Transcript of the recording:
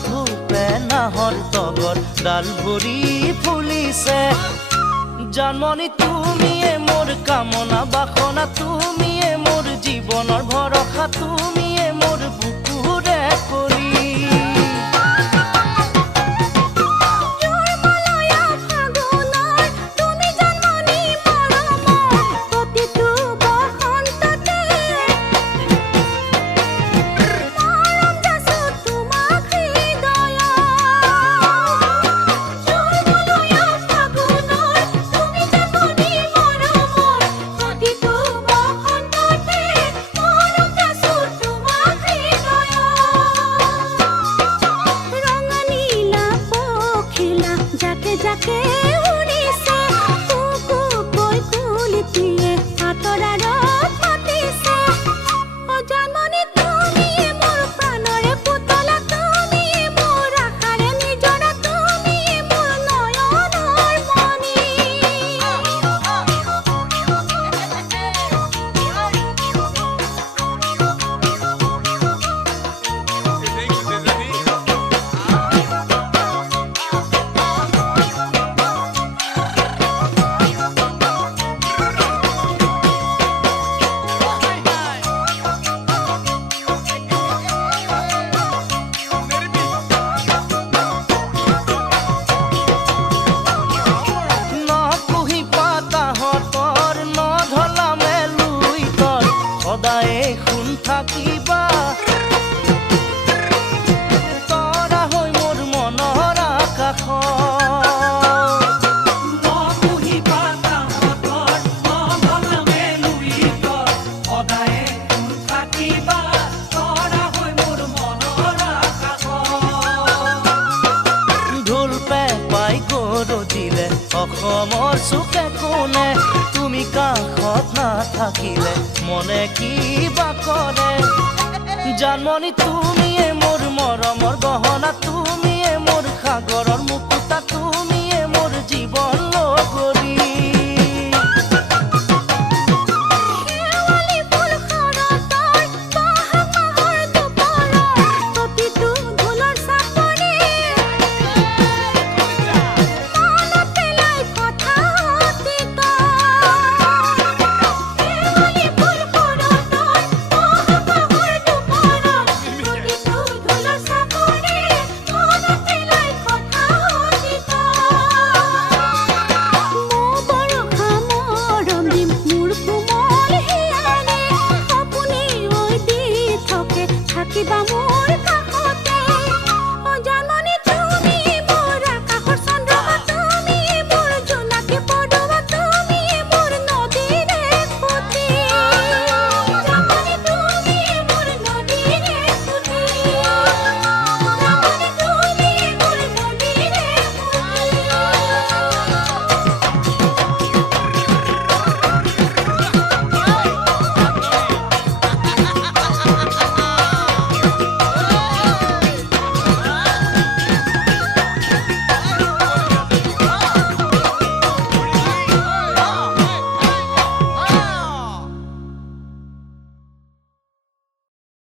ধূপে নাহৰ তগৰ ডাল ভৰি ফুলিছে জানমণি তুমিয়ে মোৰ কামনা বাসনা তুমিয়ে মোৰ জীৱনৰ ভৰসা তুমিয়ে মোৰ বুকুৰে কৰি যাকে উৰিছে কুকু কৈ কুলিপিয়ে আতৰাৰত মাতিছে অ জানমণি তুমিয়ে মোৰ প্ৰাণৰে পুতলা তুমিয়ে মোৰ আশাৰে নিজৰা তুমিয়ে মোৰ নয়নৰ মণি থাকিবা তৰা হৈ মোৰ মনৰ আকাশ নপুহি পাতাহঁতৰ নভলামে লুইতৰ সদায়ে ফুল থাকিবা তৰা হৈ মোৰ মনৰ আকাশ ঢোল পেঁপাই গৰজিলে অসমৰ চুকে কোণে তুমি কাষত নাথাকিলে মনে কিবা কৰে জানমণি তুমিয়ে মোৰ মৰমৰ গহনা তুমিয়ে মোৰ সাগৰৰ মুকুতা তুমিয়ে মোৰ জীৱন লগৰী